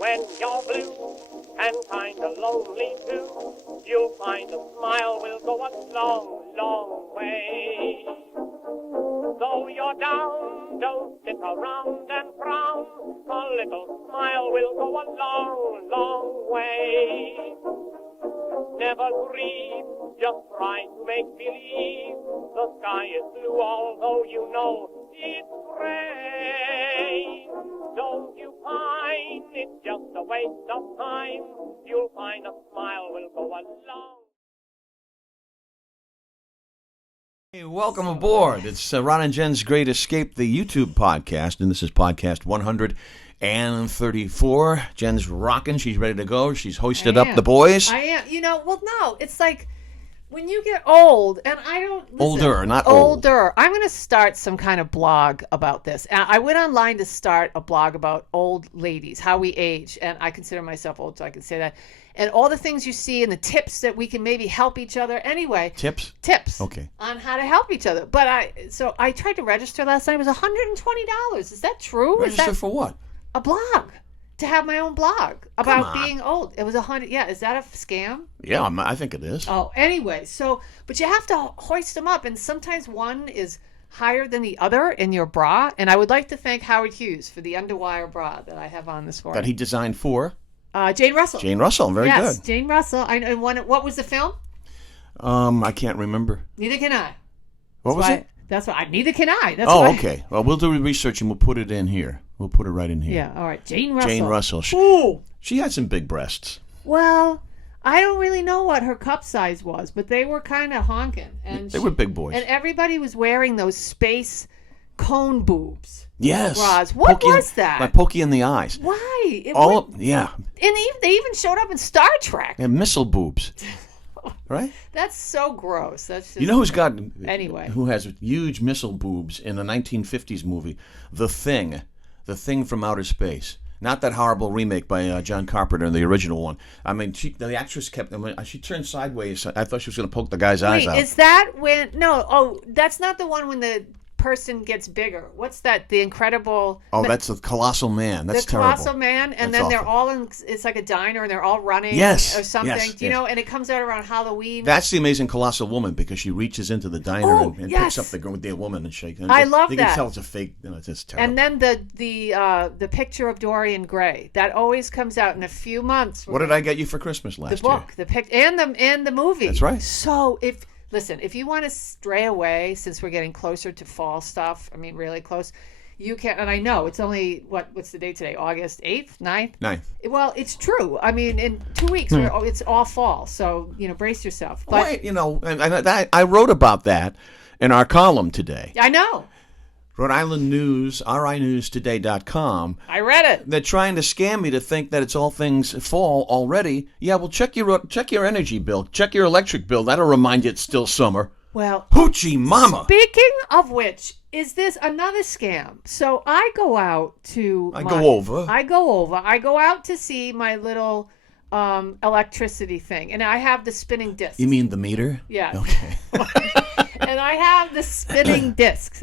When you're blue and kinda lonely too, you'll find a smile will go a long, long way. Though you're down, don't sit around and frown. A little smile will go a long, long way. Never grieve, just try to make believe the sky is blue, although you know it's gray. Don't you pine, it's just a waste of time. You'll find a smile will go a long. Hey, welcome aboard. It's Ron and Jen's Great Escape, the YouTube podcast, and this is podcast 134. Jen's rocking. She's ready to go. She's hoisted up the boys. I am. You know, well, no, it's like when you get old, and I don't... Listen, older, not old. Older. I'm going to start some kind of blog about this. I went online to start a blog about old ladies, how we age, and I consider myself old, so I can say that. And all the things you see and the tips that we can maybe help each other. Anyway. Tips? Okay. On how to help each other. But I tried to register last night. It was $120. Is that true? Register for what? A blog. To have my own blog about being old. It was $100. Yeah, is that a scam? Yeah, I think it is. Oh, anyway. So, but you have to hoist them up. And sometimes one is higher than the other in your bra. And I would like to thank Howard Hughes for the underwire bra that I have on this morning. That he designed for? Jane Russell. Jane Russell, very good. Yes, Jane Russell. What was the film? I can't remember. Neither can I. What was it? That's why. Neither can I. Okay. Well, we'll do research and we'll put it in here. We'll put it right in here. Yeah. All right. Jane Russell. Jane Russell. She had some big breasts. Well, I don't really know what her cup size was, but they were kind of honking. And they were big boys. And everybody was wearing those space cone boobs. Yes. Bras. What was that? Like pokey in the eyes. Why? Yeah. And they even showed up in Star Trek. And missile boobs. Right? That's so gross. That's just, you know who's got who has huge missile boobs in the 1950s movie, The Thing from Outer Space. Not that horrible remake by John Carpenter, the original one. I mean, the actress she turned sideways. I thought she was going to poke the guy's eyes out. Is that when? No. Oh, that's not the one when the person gets bigger. What's that? The Incredible... Oh, that's the Colossal Man. That's terrible. The Colossal Man, and then they're all in... It's like a diner, and they're all running or something. Yes, Do you know? And it comes out around Halloween. That's the Amazing Colossal Woman, because she reaches into the diner and picks up the woman and shakes. I love that. You can tell it's a fake... it's just terrible. And then the picture of Dorian Gray. That always comes out in a few months. What did I get you for Christmas last year? The book, and the movie. That's right. So Listen, if you want to stray away, since we're getting closer to fall stuff, I mean, really close, you can, and I know it's only, what's the date today? August 8th, 9th? 9th. Well, it's true. I mean, in 2 weeks, it's all fall, so, brace yourself. But, I wrote about that in our column today. I know. Rhode Island News, rinewstoday.com. I read it. They're trying to scam me to think that it's all things fall already. Yeah, well, check your energy bill. Check your electric bill. That'll remind you it's still summer. Well, hoochie mama. Speaking of which, is this another scam? So I go out to... I go out to see my little electricity thing. And I have the spinning disc. You mean the meter? Yeah. Okay. And I have the spinning discs,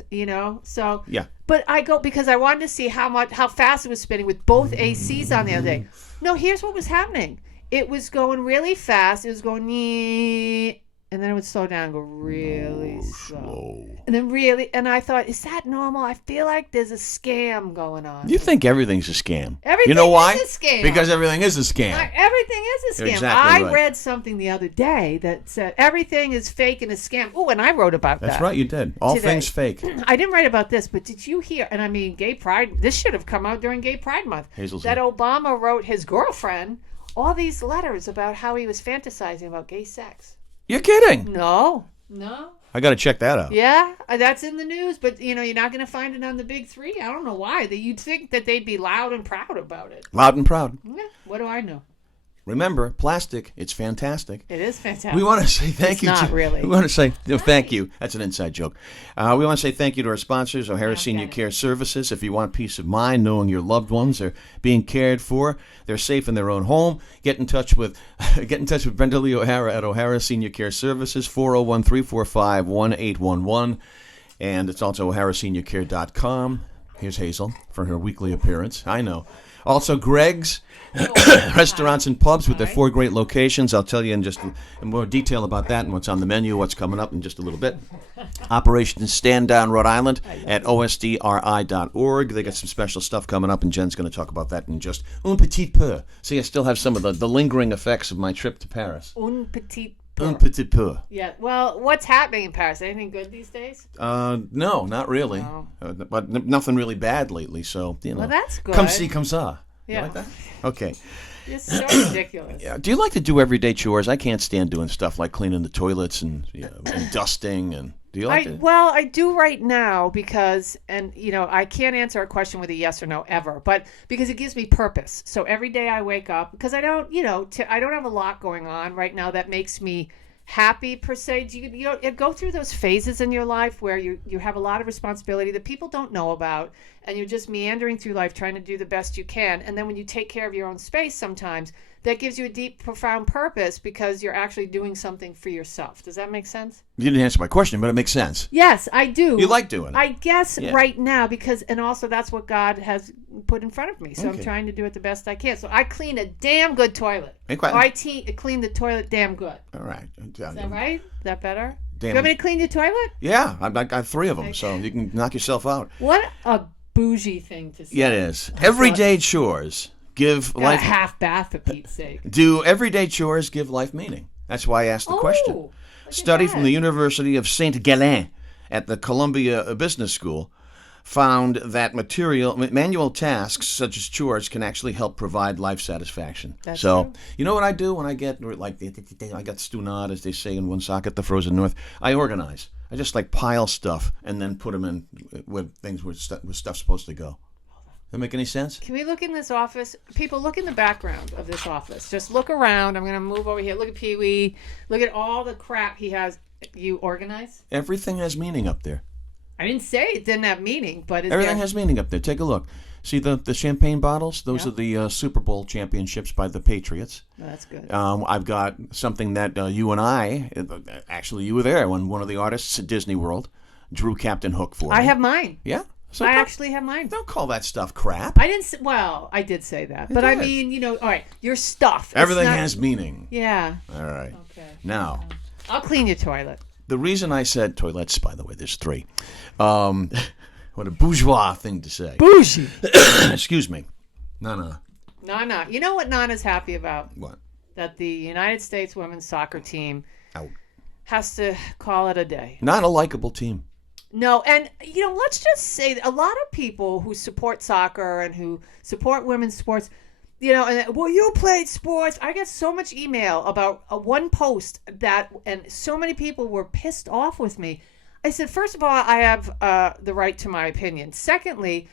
so yeah. But I go because I wanted to see how fast it was spinning with both ACs on the other day. No, here's what was happening. It was going really fast. It was going and then it would slow down and go really slow. And then and I thought, is that normal? I feel like there's a scam going on. You think everything's a scam. Everything you know why? Is a scam. Because everything is a scam. Everything is a scam. Exactly I read something the other day that said everything is fake and a scam. Oh, and I wrote about that. That's right, you did. All today. Things fake. I didn't write about this, but did you hear, and I mean, Gay Pride, this should have come out during Gay Pride Month, that Obama wrote his girlfriend all these letters about how he was fantasizing about gay sex. You're kidding. No. I got to check that out. Yeah, that's in the news, but you're not going to find it on the big three. I don't know why. You'd think that they'd be loud and proud about it. Loud and proud. Yeah, what do I know? Remember, plastic, it's fantastic. It is fantastic. We want to say thank you. Not really. We want to say thank you. That's an inside joke. We want to say thank you to our sponsors, O'Hara Senior Care Services. If you want peace of mind knowing your loved ones are being cared for, they're safe in their own home, get in touch with Brenda Lee O'Hara at O'Hara Senior Care Services, 401-345-1811. And it's also O'HaraSeniorCare.com. Here's Hazel for her weekly appearance. I know. Also, Greg's restaurants and pubs with their 4 great locations. I'll tell you in just in more detail about that and what's on the menu, what's coming up in just a little bit. Operation Stand Down Rhode Island at osdri.org. They got some special stuff coming up, and Jen's going to talk about that in just un petit peu. See, I still have some of the lingering effects of my trip to Paris. Un petit peu. Un petit peu. Yeah. Well, what's happening in Paris? Anything good these days? No, not really. No. But nothing really bad lately, so, you know. Well, that's good. Come see, come saw. Yeah. You like that? Okay. It's so ridiculous. Yeah. Do you like to do everyday chores? I can't stand doing stuff like cleaning the toilets and dusting. And do you like to? Well, I do right now because, and I can't answer a question with a yes or no ever, but because it gives me purpose. So every day I wake up, because I don't, I don't have a lot going on right now that makes me happy per se. Do you go through those phases in your life where you have a lot of responsibility that people don't know about, and you're just meandering through life trying to do the best you can, and then when you take care of your own space sometimes, that gives you a deep, profound purpose because you're actually doing something for yourself. Does that make sense? You didn't answer my question, but it makes sense. Yes, I do. You like doing it? I guess right now and also that's what God has put in front of me. So I'm trying to do it the best I can. So I clean a damn good toilet. Okay. I clean the toilet damn good. All right. Is that right? Is that better? Damn. Do you want me to clean your toilet? Yeah, I got 3 of them, so you can knock yourself out. What a bougie thing to say. Yeah, it is. Everyday chores give Got life. a half bath for Pete's sake. Do everyday chores give life meaning? That's why I asked the question. Look at Study that. from the University of St. Gallen at the Columbia Business School found that manual tasks such as chores can actually help provide life satisfaction. That's so, true. you know what I do when I get I got stunad, as they say in Woonsocket, the frozen north? I organize. I just pile stuff and then put them in where things where stuff's supposed to go. That make any sense? Can we look in this office? People, look in the background of this office. Just look around. I'm going to move over here. Look at Pee-wee. Look at all the crap he has. You organize? Everything has meaning up there. I didn't say it didn't have meaning, but Everything has meaning up there. Take a look. See the champagne bottles? Those are the Super Bowl championships by the Patriots. Oh, that's good. I've got something that you and I, actually you were there when one of the artists at Disney World drew Captain Hook for me. I have mine. Yeah? So I actually have mine. Don't call that stuff crap. I didn't. Well, I did say that, but I mean, all right, your stuff. Everything has meaning. Yeah. All right. Okay. Now, I'll clean your toilet. the reason I said toilets, by the way, there's 3. What a bourgeois thing to say. Bougie. Excuse me. No. Nana. You know what Nana's happy about? What? That the United States women's soccer team Out. has to call it a day. Not a likable team. No, and let's just say that a lot of people who support soccer and who support women's sports, you played sports. I get so much email about one post and so many people were pissed off with me. I said, first of all, I have the right to my opinion. Secondly,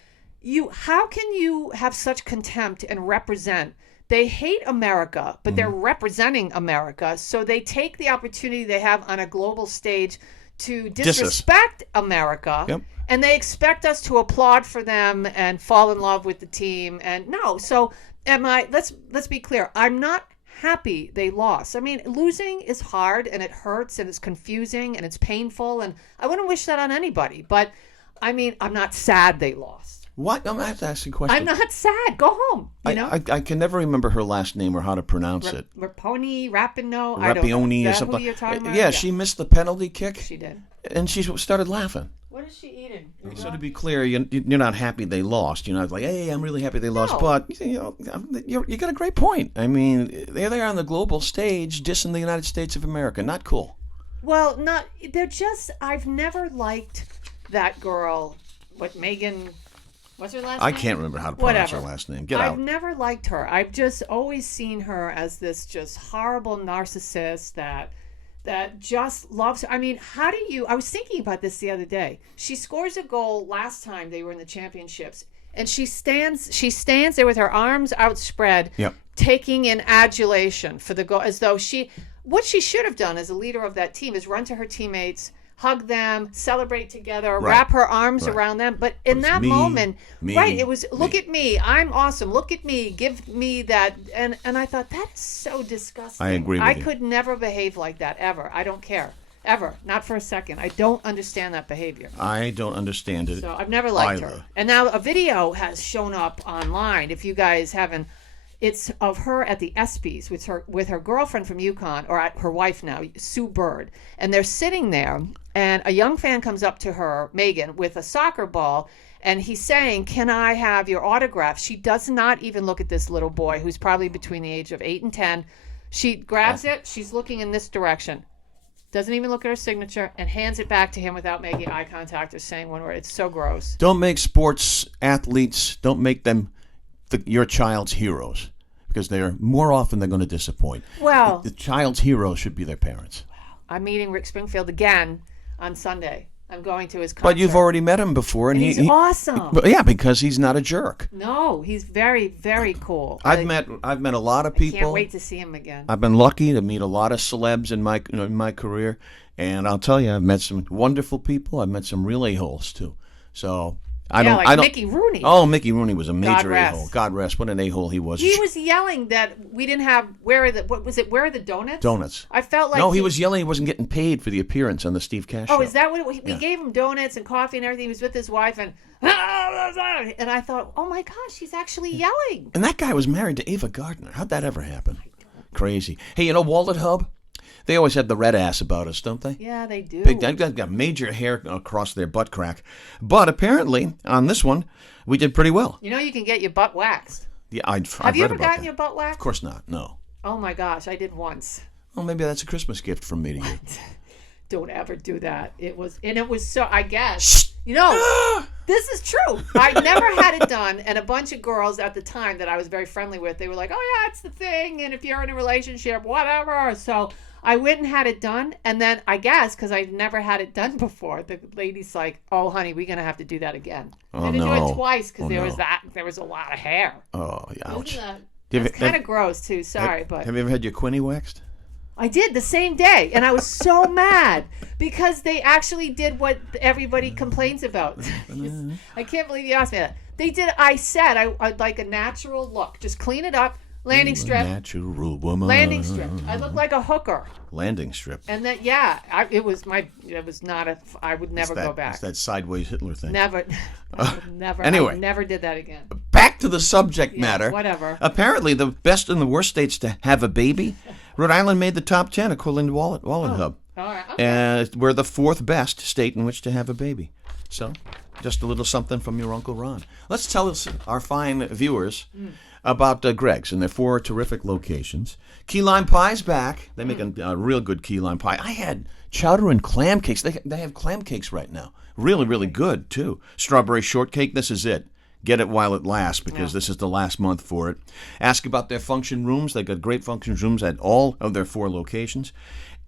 how can you have such contempt and represent? They hate America, but they're representing America, so they take the opportunity they have on a global stage to disrespect America, and they expect us to applaud for them and fall in love with the team. And no, so let's be clear. I'm not happy they lost. I mean, losing is hard and it hurts and it's confusing and it's painful, and I wouldn't wish that on anybody. But I mean, I'm not sad they lost. What? I'm going to have to ask you a question. I'm not sad. Go home. I can never remember her last name or how to pronounce it. Rapino, I don't know. Is that something. Who you're talking about? Yeah, she missed the penalty kick. She did. And she started laughing. What is she eating? So to be clear, you're not happy they lost. You're not like, hey, I'm really happy they lost. No. But you got a great point. I mean, there they are on the global stage dissing the United States of America. Not cool. Well, I've never liked that girl. Megan... What's her last name? I can't remember how to pronounce her last name. I've never liked her. I've just always seen her as this just horrible narcissist that just loves her. I mean, I was thinking about this the other day. She scores a goal last time they were in the championships, and she stands there with her arms outspread, taking in adulation for the goal, as though what she should have done as a leader of that team is run to her teammates, hug them, celebrate together, wrap her arms around them. But in that moment, it was, look at me, I'm awesome, look at me, give me that. And I thought, that is so disgusting. I agree with you. I could never behave like that, ever. I don't care. ever, not for a second. I don't understand that behavior. I don't understand it. So I've never liked either. her. And now a video has shown up online. If you guys haven't, it's of her at the ESPYs with her girlfriend from UConn, or her wife now, Sue Bird. And they're sitting there, and a young fan comes up to her, Megan, with a soccer ball, and he's saying, "Can I have your autograph?" She does not even look at this little boy, who's probably between the age of 8 and 10. She grabs it. She's looking in this direction. Doesn't even look at her signature, and hands it back to him without making eye contact or saying one word. It's so gross. Don't make sports athletes, don't make them your child's heroes, because they are more often they're going to disappoint. Well, the child's heroes should be their parents. I'm meeting Rick Springfield again on Sunday. I'm going to his concert. But you've already met him before, and he's awesome. Yeah, because he's not a jerk. No, he's very, very cool. I've met a lot of people. I can't wait to see him again. I've been lucky to meet a lot of celebs in my career, and I'll tell you, I've met some wonderful people. I've met some real a-holes too. So I don't. Mickey Rooney. Oh, Mickey Rooney was a major rest. a-hole. God rest. What an a-hole he was. He was yelling that we didn't have where are the donuts? Donuts. I felt like he was yelling he wasn't getting paid for the appearance on the Steve Cash show. Oh, is that what we gave him donuts and coffee and everything? He was with his wife and I thought, oh my gosh, he's actually yelling. And that guy was married to Ava Gardner. How'd that ever happen? Crazy. Hey, Wallet Hub? They always have the red ass about us, don't they? Yeah, they do. They've got major hair across their butt crack. But apparently, on this one, we did pretty well. You can get your butt waxed. Yeah, I've Have you read ever about gotten that. your butt waxed? Of course not, no. Oh my gosh, I did once. Well, maybe that's a Christmas gift from me to you. Don't ever do that. It was so, I guess, this is true. I never had it done, and a bunch of girls at the time that I was very friendly with, they were like, oh yeah, it's the thing, and if you're in a relationship, whatever. So I went and had it done, and then I guess, because I'd never had it done before, the lady's like, oh honey, we're going to have to do that again. Oh, I didn't no. do it twice, because Oh, there was a lot of hair. Oh, ouch. That's kind of gross too, sorry. But have you ever had your quinny waxed? I did the same day, and I was so mad because they actually did what everybody complains about. I can't believe you asked me that. They did. I said I'd like a natural look. Just clean it up. Landing strip. Natural woman. Landing strip. I look like a hooker. Landing strip. And then it was not a. I would never go back. It's that sideways Hitler thing. Never. Never. Anyway. I never did that again. Back to the subject matter. Whatever. Apparently, the best and the worst states to have a baby. Rhode Island made the top 10 according to Wallet Hub. All right. Okay. We're the fourth best state in which to have a baby. So, just a little something from your Uncle Ron. Let's tell our fine viewers about Greg's and their 4 terrific locations. Key lime pie's back. They make a real good key lime pie. I had chowder and clam cakes. They have clam cakes right now. Really, really good, too. Strawberry shortcake, this is it. Get it while it lasts, because this is the last month for it. Ask about their function rooms. They've got great function rooms at all of their 4 locations.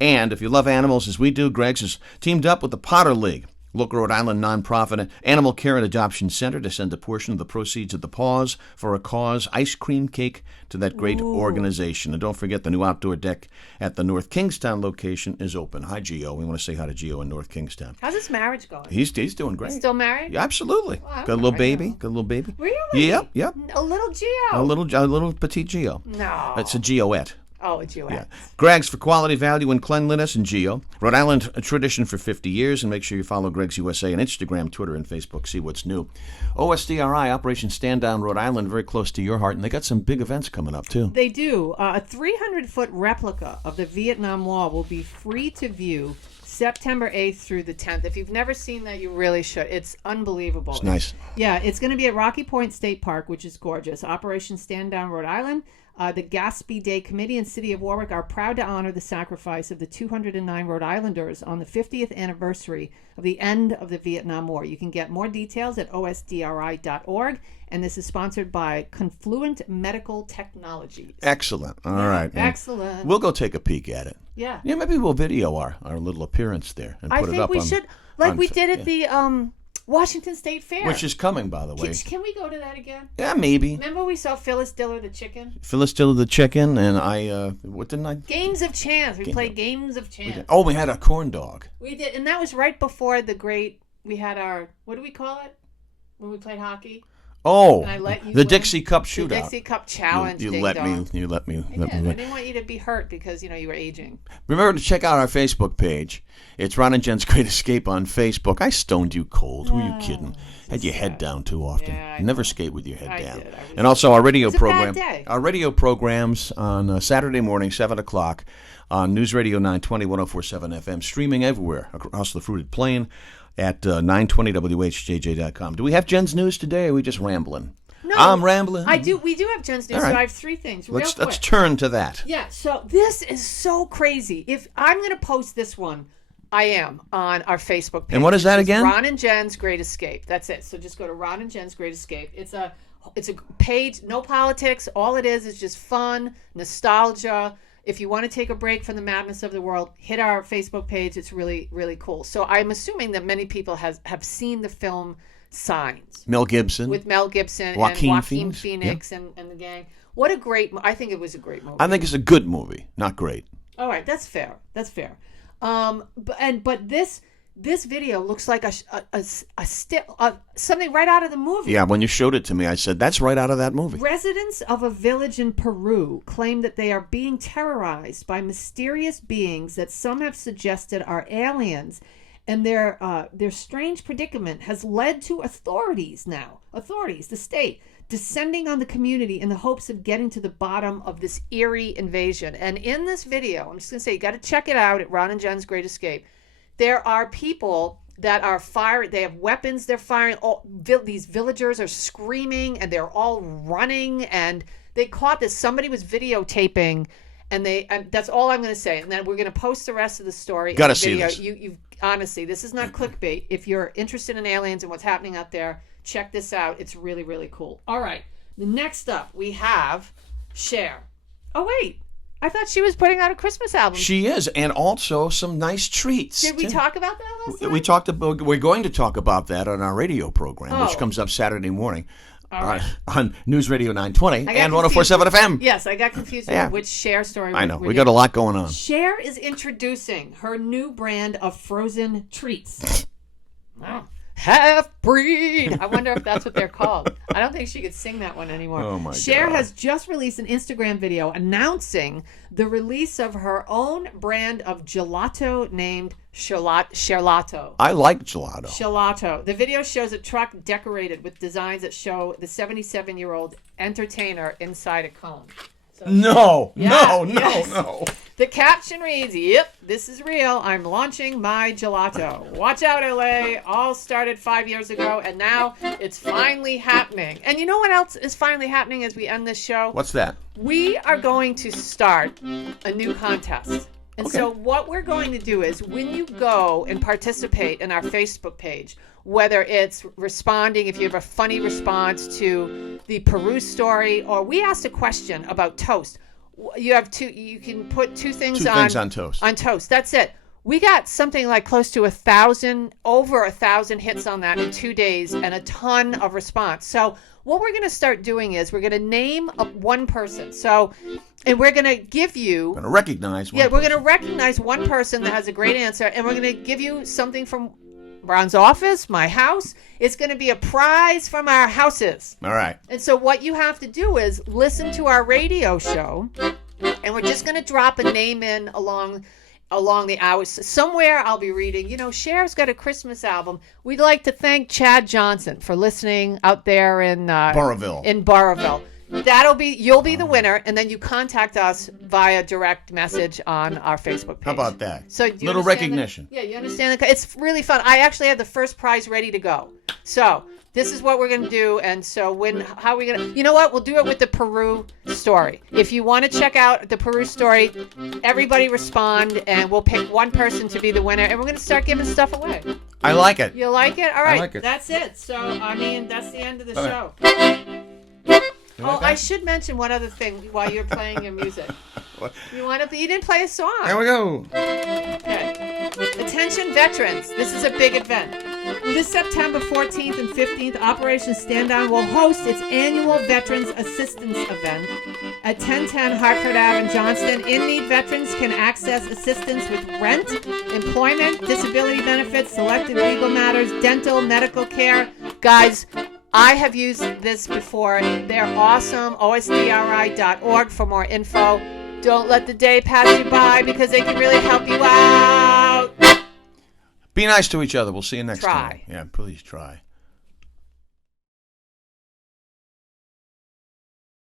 And if you love animals as we do, Greg's is teamed up with the Potter League, local Rhode Island nonprofit animal care and adoption center, to send a portion of the proceeds of the Paws for a Cause ice cream cake to that great organization. And don't forget, the new outdoor deck at the North Kingstown location is open. Hi, Gio. We want to say hi to Gio in North Kingstown. How's his marriage going? He's doing great. He's still married? Yeah, absolutely. Well, got a little baby. Got a little baby. Really? Yep. A little Geo. A little petite Gio. No. It's a Gioette. Oh, it's you. Yeah. Greg's for quality, value, and cleanliness in Geo. Rhode Island, a tradition for 50 years. And make sure you follow Greg's USA on Instagram, Twitter, and Facebook. See what's new. OSDRI, Operation Stand Down Rhode Island, very close to your heart. And they got some big events coming up, too. They do. A 300-foot replica of the Vietnam Wall will be free to view September 8th through the 10th. If you've never seen that, you really should. It's unbelievable. It's nice. Yeah, it's going to be at Rocky Point State Park, which is gorgeous. Operation Stand Down Rhode Island. The Gaspee Day Committee and City of Warwick are proud to honor the sacrifice of the 209 Rhode Islanders on the 50th anniversary of the end of the Vietnam War. You can get more details at osdri.org, and this is sponsored by Confluent Medical Technologies. Excellent. All right. Excellent. We'll go take a peek at it. Yeah. Yeah, maybe we'll video our little appearance there and put it up on... I think we should, like we did at the Washington State Fair. Which is coming, by the way. Can we go to that again? Yeah, maybe. Remember we saw Phyllis Diller the chicken? Phyllis Diller the chicken, and what didn't I... Games of Chance. We played Games of Chance. We had a corn dog. We did, and that was right before we had our, what do we call it when we played hockey? Oh, And I let you the win. Dixie Cup The shootout. Dixie Cup challenge. You ding let dong. me. You let me. I Let did. me. I didn't want you to be hurt because you were aging. Remember to check out our Facebook page. It's Ron and Jen's Great Escape on Facebook. I stoned you cold. Who are you kidding? Had your head down too often. Yeah, I Never skate with your head I down. did. I was- And also our radio It was a bad program. day. Our radio programs on Saturday morning, 7 o'clock on News Radio 920, 104.7 FM, streaming everywhere across the fruited plain at 920whjj.com. Do we have Jen's news today, or are we just rambling? No, I'm rambling. I do. We do have Jen's news. All right. So I have 3 things. Real quick. Let's turn to that. Yeah. So this is so crazy. If I'm going to post this one, I am on our Facebook page. And what is that which again? Ron and Jen's Great Escape. That's it. So just go to Ron and Jen's Great Escape. It's a page, no politics. All it is just fun, nostalgia. If you want to take a break from the madness of the world, hit our Facebook page. It's really, really cool. So I'm assuming that many people have seen the film Signs. Mel Gibson. With Mel Gibson Joaquin and Joaquin Phoenix. and the gang. What a great I think it was a great movie. I think it's a good movie, not great. All right, that's fair. That's fair. But this video looks like something right out of the movie. Yeah, when you showed it to me, I said, that's right out of that movie. Residents of a village in Peru claim that they are being terrorized by mysterious beings that some have suggested are aliens, and their strange predicament has led to authorities, the state, descending on the community in the hopes of getting to the bottom of this eerie invasion. And in this video, I'm just going to say, you got to check it out at Ron and Jen's Great Escape. There are people that are firing. They have weapons they're firing. These villagers are screaming, and they're all running. And they caught this. Somebody was videotaping, and that's all I'm going to say. And then we're going to post the rest of the story. Got to see this. You honestly, this is not clickbait. If you're interested in aliens and what's happening out there, check this out. It's really, really cool. All right. The next up, we have Cher. Oh, wait. I thought she was putting out a Christmas album. She is, and also some nice treats. Did we talk about that last time? We talked about. We're going to talk about that on our radio program, which comes up Saturday morning on News Radio 920 and 104.7 FM. Yes, I got confused with which Cher story. I know. We got a lot going on. Cher is introducing her new brand of frozen treats. Wow. Half-breed. I wonder if that's what they're called. I don't think she could sing that one anymore. Oh, my Cher God. has just released an Instagram video announcing the release of her own brand of gelato named Sherlato. I like gelato. Gelato. The video shows a truck decorated with designs that show the 77-year-old entertainer inside a cone. So, No. The caption reads, "Yep, this is real. I'm launching my gelato. Watch out, LA. All started 5 years ago, and now it's finally happening." And you know what else is finally happening as we end this show? What's that? We are going to start a new contest. And Okay. so what we're going to do is when you go and participate in our Facebook page, whether it's responding, if you have a funny response to the Peru story, or we asked a question about toast. You can put two things on toast. On toast. That's it. We got something like close to over 1,000 hits on that in 2 days and a ton of response. So what we're going to start doing is we're going to name one person. And we're going to give you... Going to recognize one Yeah, we're person. going to recognize one person that has a great answer, and we're going to give you something from Ron's office, my house. It's going to be a prize from our houses. All right. And so what you have to do is listen to our radio show, and we're just going to drop a name in along the hours. Somewhere I'll be reading, Cher's got a Christmas album. We'd like to thank Chad Johnson for listening out there in Burrillville. You'll be the winner, and then you contact us via direct message on our Facebook page. How about that? So do you Little understand recognition. Yeah, you understand that? It's really fun. I actually have the first prize ready to go. So this is what we're going to do. And so how are we going to... You know what? We'll do it with the Peru story. If you want to check out the Peru story, everybody respond, and we'll pick one person to be the winner. And we're going to start giving stuff away. I like it. You like it? All right. like it. That's it. So, that's the end of the Okay. show. like I that? should mention one other thing while you're playing your music. What? You didn't play a song. There we go. Okay. Attention veterans, this is a big event. This September 14th and 15th, Operation Stand Down will host its annual Veterans Assistance Event at 1010 Hartford Ave in Johnston. In-need veterans can access assistance with rent, employment, disability benefits, selected legal matters, dental, medical care. Guys, I have used this before. They're awesome. osdri.org for more info. Don't let the day pass you by because they can really help you out. Be nice to each other. We'll see you next Try. time. Yeah, please try.